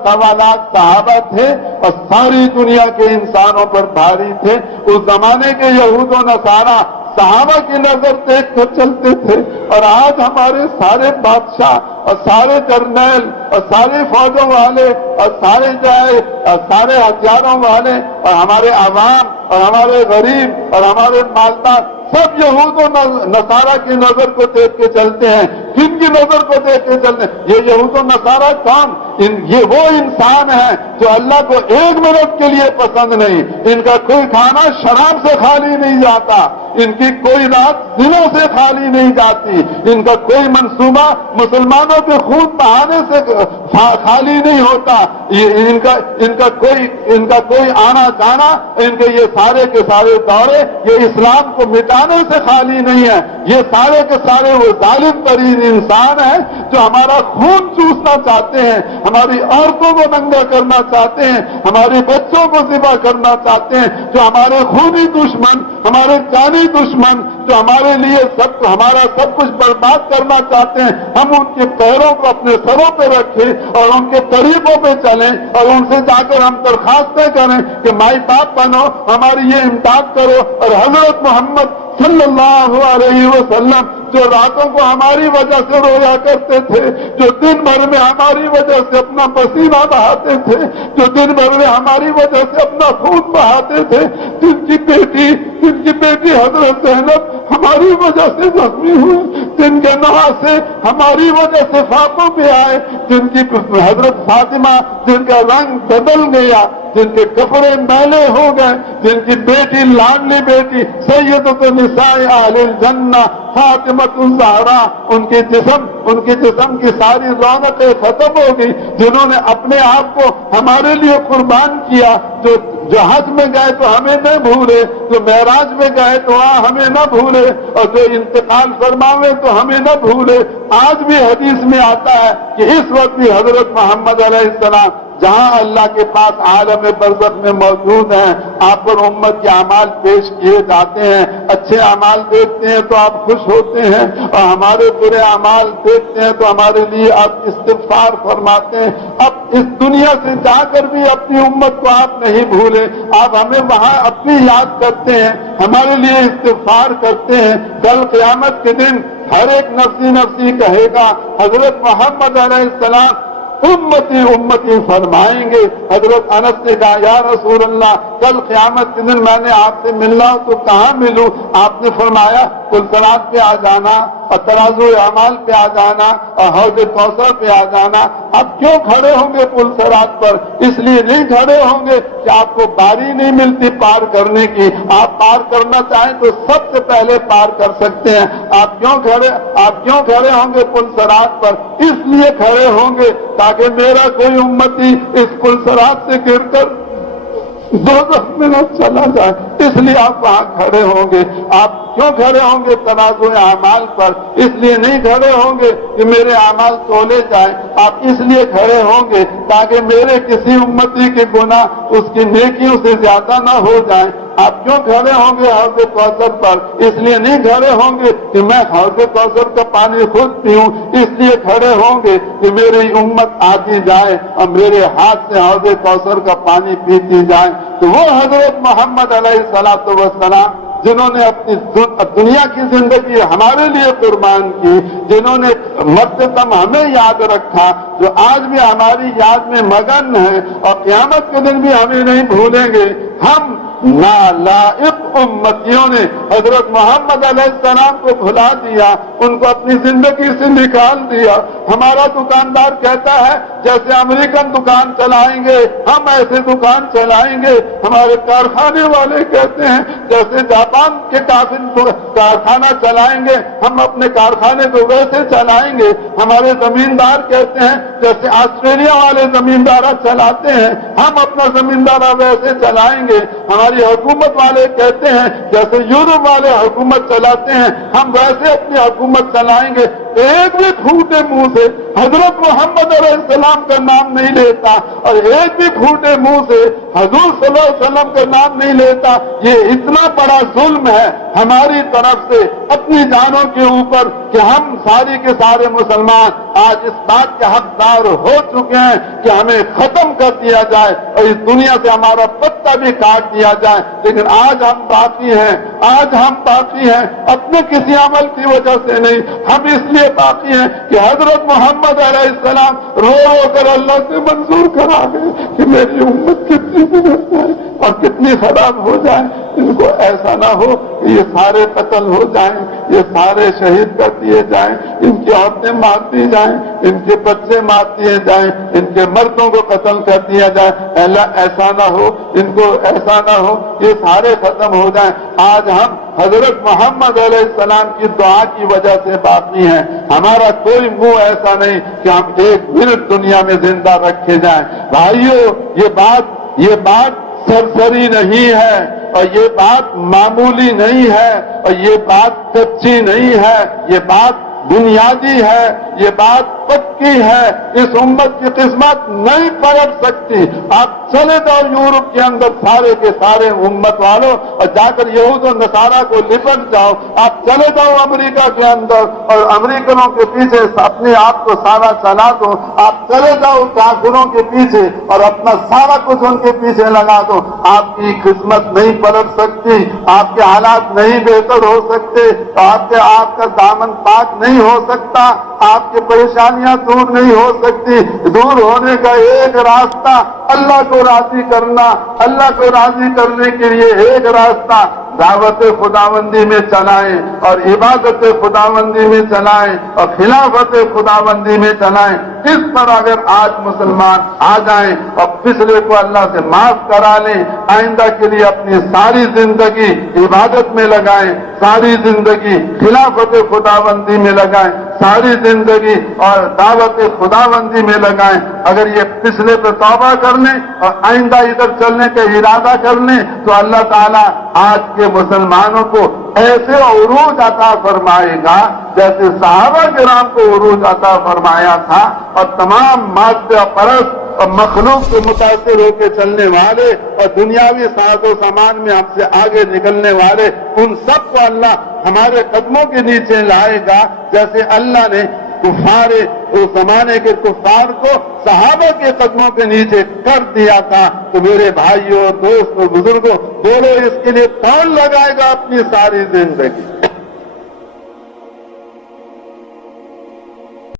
सवा लाख सहाबा थे और सारी दुनिया के इंसानों पर भारी थे। उस जमाने के यहूद व नसारा सहाबा की नजर देख कर चलते थे, और आज हमारे सारे बादशाह और सारे जर्नैल और सारे फौजों वाले और सारे हथियारों वाले और हमारे आवाम और हमारे गरीब और हमारे मालदार सब यहूद और नसारा की नजर को देख के चलते हैं। किनकी नजर को देख के चलते हैं? ये यहूद और नसारा कौन? ये वो इंसान है जो अल्लाह को एक मिनट के लिए पसंद नहीं। इनका कोई खाना शराब से खाली नहीं जाता, इनकी कोई रात दिनों से खाली नहीं जाती, इनका कोई मंसूबा मुसलमानों के खून बहाने से खाली नहीं होता। इनका कोई आना जाना, इनके ये सारे के सारे दौरे ये इस्लाम को मिटाने से खाली नहीं है। ये सारे के सारे वो जालिम तरीन इंसान है जो हमारा खून चूसना चाहते हैं, हमारी औरतों को नंगा करना चाहते हैं, हमारे बच्चों को ज़िबा करना चाहते हैं, जो हमारे खूनी दुश्मन, हमारे जानी दुश्मन, जो हमारे लिए हमारा सब कुछ बर्बाद करना चाहते हैं। हम उनके पैरों को अपने सरों पे रखें और उनके तरीकों पे चलें और उनसे जाकर हम दरखास्तें करें कि माई बाप बनो, हमारी ये इमदाद करो। और हजरत मोहम्मद सल्लल्लाहु अलैहि वसल्लम जो रातों को हमारी वजह से रोया करते थे, जो दिन भर में हमारी वजह से अपना पसीना बहाते थे, जो दिन भर में हमारी वजह से अपना खून बहाते थे, जिनकी बेटी हजरत ज़ैनब हमारी वजह से जख्मी हुए, जिनके नवासे हमारी वजह से फाकों पे आए, जिनकी हजरत फातिमा जिनका रंग बदल गया, जिनके कपड़े मैले हो गए, जिनकी बेटी लाडली बेटी सैयदतुन निसाए अहलिल जन्ना फातिमतुज़ ज़हरा, उनके जिस्म की सारी रौनकें खत्म हो गई, जिन्होंने अपने आप को हमारे लिए कुर्बान किया, जो हज में गए तो हमें न भूले, जो मेराज में गए तो हमें न भूले, और जो इंतकाल फरमावे तो हमें न भूले। आज भी हदीस में आता है कि इस वक्त भी हजरत मोहम्मद अलैहिस्सलाम जहां अल्लाह के पास आलम बरज़ख में मौजूद हैं, आप पर उम्मत के अमाल पेश किए जाते हैं। अच्छे अमाल देखते हैं तो आप खुश होते हैं, और हमारे बुरे अमाल देखते हैं तो हमारे लिए आप इस्तिग़फ़ार फरमाते हैं। अब इस दुनिया से जाकर भी अपनी उम्मत को आप नहीं भूले, आप हमें वहां अपनी याद करते हैं, हमारे लिए इस्तिग़फ़ार करते हैं। कल क़यामत के दिन हर एक नफ्सी नफ्सी कहेगा, हजरत मोहम्मद अलैहिस्सलाम उम्मती उम्मती फरमाएंगे। हजरत अनस ने कहा, या रसूल अल्लाह, कल क़यामत के दिन मैंने आपसे मिलना हो तो कहाँ मिलूं? आपने फरमाया कुलसरात पे आ जाना और तराजू अमाल पे आ जाना और हौज कौसर पे आ जाना। अब क्यों खड़े होंगे पुलसरात पर? इसलिए नहीं खड़े होंगे कि आपको बारी नहीं मिलती पार करने की, आप पार करना चाहें तो सबसे पहले पार कर सकते हैं। आप क्यों खड़े होंगे पुलसरात पर? इसलिए खड़े होंगे ताकि मेरा कोई उम्मती इस पुलसरात से गिरकर दोज़ख में न चला जाए, इसलिए आप वहां खड़े होंगे। आप क्यों खड़े होंगे? तराज़ू अमाल पर। इसलिए नहीं खड़े होंगे कि मेरे अमाल तोले जाए, आप इसलिए खड़े होंगे ताकि मेरे किसी उम्मती के गुनाह उसकी नेकियों से ज्यादा न हो जाए। आप क्यों खड़े होंगे हौज़ कौसर पर? इसलिए नहीं खड़े होंगे कि मैं हौज़ कौसर का पानी खुद पीऊं, इसलिए खड़े होंगे कि मेरी उम्मत आती जाए और मेरे हाथ से हौज़ कौसर का पानी पीती जाए। तो वो हजरत मोहम्मद अलैहिस्सलातु वस्सलाम जिन्होंने अपनी दुनिया की जिंदगी हमारे लिए कुर्बान की, जिन्होंने मरते दम हमें याद रखा, जो आज भी हमारी याद में मगन है और क़यामत के दिन भी हमें नहीं भूलेंगे। हम नालायक उम्मतियों ने हजरत मोहम्मद अलैहिस्सलाम को भुला दिया, उनको अपनी जिंदगी से निकाल दिया। हमारा दुकानदार कहता है जैसे अमेरिकन दुकान चलाएंगे हम ऐसे दुकान चलाएंगे, हमारे कारखाने वाले कहते हैं जैसे जापान के कारखाना चलाएंगे हम अपने कारखाने को वैसे चलाएंगे। हमारे जमींदार कहते हैं जैसे ऑस्ट्रेलिया वाले जमींदारा चलाते हैं हम अपना जमींदारा वैसे चलाएंगे। हमारी हुकूमत वाले कहते हैं जैसे यूरोप वाले हुकूमत चलाते हैं हम वैसे अपनी हुकूमत चलाएंगे। ایک بھی پھوٹے منہ سے حضرت محمد علیہ السلام کا نام نہیں لیتا اور ایک بھی پھوٹے منہ سے حضور صلی اللہ علیہ وسلم کا نام نہیں لیتا، یہ اتنا بڑا ظلم ہے ہماری طرف سے اپنی جانوں کے اوپر کہ ہم سارے کے سارے مسلمان آج اس بات کے حقدار ہو چکے ہیں کہ ہمیں ختم کر دیا جائے اور اس دنیا سے ہمارا پتہ بھی کاٹ دیا جائے، لیکن آج ہم باقی ہیں، آج ہم باقی ہیں اپنے کسی عمل کی وجہ سے نہیں، ہم اس لیے باقی ہیں کہ حضرت محمد علیہ السلام رو رو کر اللہ سے منظور کرا گئے کہ میری امت کتنی بگڑ جائے اور کتنی خراب ہو جائے، ان کو ایسا نہ ہو کہ یہ سارے قتل ہو جائیں، یہ سارے شہید کر دیے جائیں، ان کی عورتیں مار دی جائیں، ان کے بچے مار دیے جائیں، ان کے مردوں کو قتل کر دیا جائے، اللہ ایسا نہ ہو، ان کو ایسا نہ ہو، یہ سارے ختم ہو جائیں۔ آج ہم حضرت محمد علیہ السلام کی دعا کی وجہ سے باقی ہیں، ہمارا کوئی منہ ایسا نہیں کہ ہم ایک منٹ دنیا میں زندہ رکھے جائیں۔ بھائیو، یہ بات سرسری نہیں ہے اور یہ بات معمولی نہیں ہے اور یہ بات کچی نہیں ہے، یہ بات بنیادی ہے، یہ بات پکی ہے، اس امت کی قسمت نہیں پلٹ سکتی۔ آپ چلے جاؤ یورپ کے اندر سارے کے سارے امت والوں اور جا کر یہود و نصارہ کو لپٹ جاؤ، آپ چلے جاؤ امریکہ کے اندر اور امریکنوں کے پیچھے اپنے آپ کو سارا چلا دو، آپ چلے جاؤ کافروں کے پیچھے اور اپنا سارا کچھ ان کے پیچھے لگا دو، آپ کی قسمت نہیں پلٹ سکتی، آپ کے حالات نہیں بہتر ہو سکتے، آپ کا دامن پاک نہیں ہو سکتا، آپ کی پریشانیاں دور نہیں ہو سکتی۔ دور ہونے کا ایک راستہ اللہ کو راضی کرنا، اللہ کو راضی کرنے کے لیے ایک راستہ دعوت خداوندی میں چلائیں اور عبادت خداوندی میں چلائیں اور خلافت خداوندی میں چلائیں۔ اس پر اگر آج مسلمان آ جائیں اور پچھلے کو اللہ سے معاف کرا لیں، آئندہ کے لیے اپنی ساری زندگی عبادت میں لگائیں، ساری زندگی خلافت خداوندی میں لگائیں، ساری زندگی اور دعوت خداوندی میں لگائیں، اگر یہ پچھلے پہ توبہ کر لیں اور آئندہ ادھر چلنے کا ارادہ کر لیں تو اللہ تعالیٰ آج کے مسلمانوں کو ایسے عروج عطا فرمائے گا جیسے صحابہ کرام کو عروج عطا فرمایا تھا، اور تمام مادہ پرست اور مخلوق سے متاثر ہو کے چلنے والے اور دنیاوی ساز و سامان میں ہم سے آگے نکلنے والے، ان سب کو اللہ ہمارے قدموں کے نیچے لائے گا، جیسے اللہ نے اس زمانے کے کفار کو صحابہ کے قدموں کے نیچے کر دیا تھا۔ تو میرے بھائیوں، دوستوں، بزرگوں، بولو اس کے لیے کون لگائے گا اپنی ساری زندگی؟